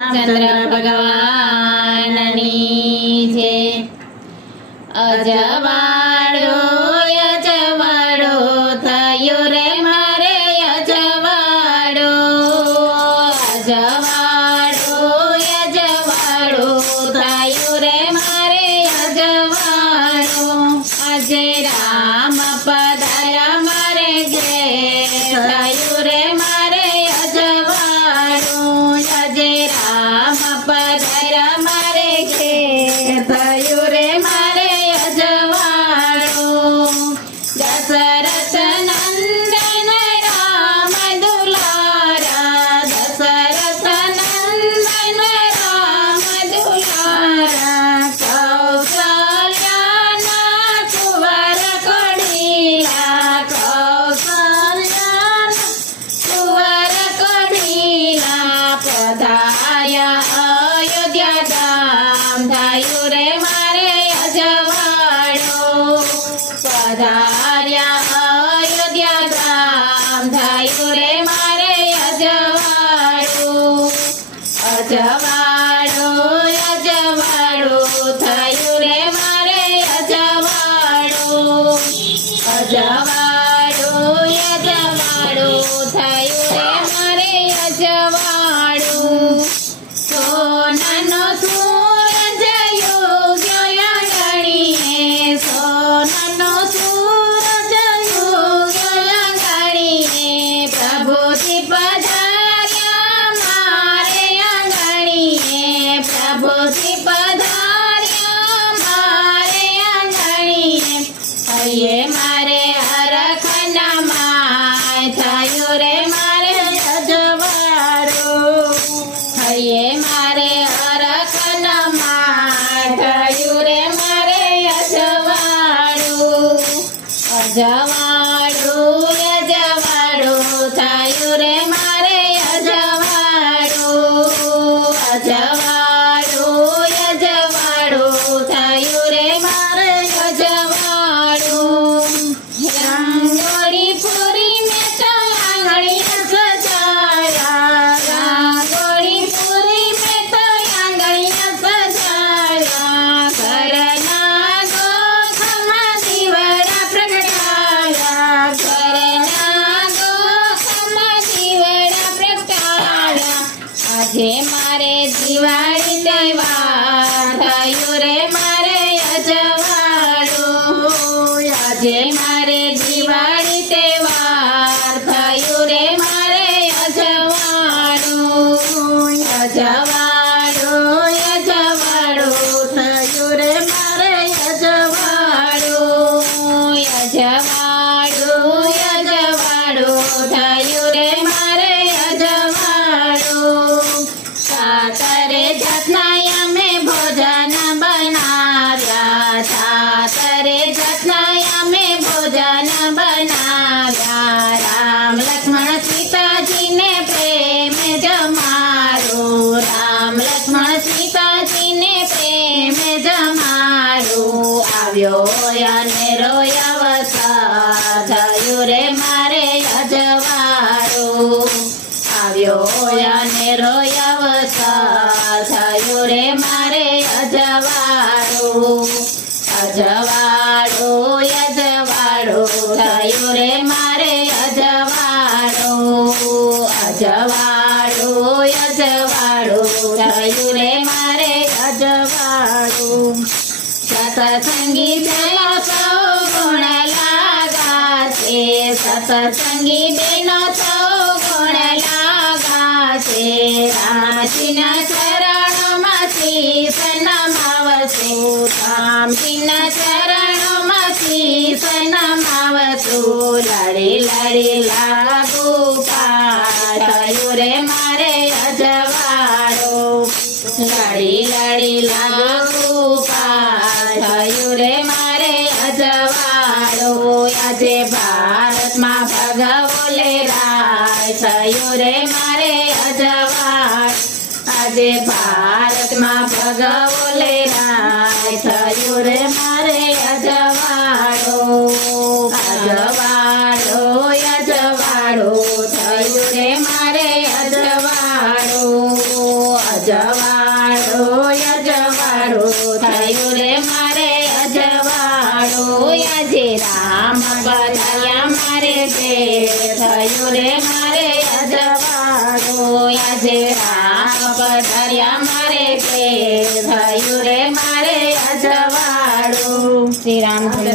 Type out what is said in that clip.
ચંદ્ર ભગવાનની જય। અજવાળો અજવાળો થયો રે મારે અજવાળો, અજવાળો અજવાળો થયો રે મારે અજવાળો। આજે રામ પધાર્યા મારે ઘેર થયું રે મારે અજવાળો, આજે રામ પધાર્યા મારે ઘેર થયું રે મારે અજવાળો। દશરથ નંદન રામ દુલારા, દશરથ નંદન રામ દુલારા, કૌશલ્યાના કુંવર કોડીલા, કૌશલ્યાના કુંવર કોડીલા, પધાર્યા અયોધ્યા ધામ થયું રે મારે અજવાળો, પધાર્યા અયોધ્યા ધામ થયું રે મારે અજવાળો, અજવાળો અજવાળો થયું રે મારે અજવાળો, અજવાળો અજવાળો થયું રે મારે અજવાળો। સોનાનો સૂરજ ઉગ્યો આંગણીએ, સોનાનો સૂરજ ઉગ્યો આંગણીએ, પ્રભુજી પધાર્યા મારે આંગણીએ, પ્રભુજી પધાર્યા મારે આંગણીએ। હૈયે મારે હરખના માય થયું રે મારે અજવાળો, હૈયે મારે હરખના માય થયું રે મારે અજવાળો, અજવાળો અજવાળો થયું રે મારે અજવાળો, અજવાળો અજવાળો થયું રે મારે અજવાળો। રંગોળી પૂરી મેં તો આંગળીએ સજાયા, રંગોળી પૂરી મેં તો આંગળીએ સજાયા, ઘરના ગોખમાં દીવડા પ્રગટાયા, ઘરના ગોખમાં દીવડા પ્રગટાયા। આજે મારે દિવાળી તહેવાર થયું રે મારે અજવાળો, આજે મારે દિવાળી તહેવાર થયું રે મારે અજવાળો, અજવાળો અજવાળો થયું રે મારે અજવાળો, અજવાળો અજવાળો થયું રે મારે અજવાળો। સાતરે જાતના અમે ભોજન બનાવ્યા, સાતરે જાતના અમે ભોજન બનાવ્યા, રામ લક્ષ્મણ સીતાજીને પ્રેમ જમાડો, રામ લક્ષ્મણ સીતાજીને પ્રેમ જમાડો। આવ્યો અને રોયા વસા થયું રે મારે અજવાળો, આવ્યો અને રોયા વસા થયું રે મારે અજવાળો, અજવાળો અજવાળો થયું રે મારે અજવાળો, અજવાળો અજવાળો થયું રે મારે અજવાળો। સતસંગી બહેનો સૌ ગુણ લાગાશે, સતસંગી બહેનો સૌ ગુણ લાગાશે, રામજીના ચરણોમાં શીશ નમાવશે, રામજીના ચરણોમાં શીશ નમાવશું। લડી લડી લાગુ પાર થયું રે મારે અજવાળો, લડી લડી લાગુ પાર થયું રે મારે અજવાળો। આજે ભારતમાં ભગવો લહેરાય થયું રે મારે અજવાળો, આજે ભારતમાં ભગવો લહેરાય થયું રે મારે અજવાળો, અજવાળો અજવાળો થયું રે મારે અજવાળો, અજવાળું અજવાળું થયું રે મારે અજવાળું આજે રામ પધાર્યા મારે ઘેર થયું રે મારે અજવાળું આજે રામ પધાર્યા મારે ઘેર થયું રે મારે અજવાળું. શ્રી રામ.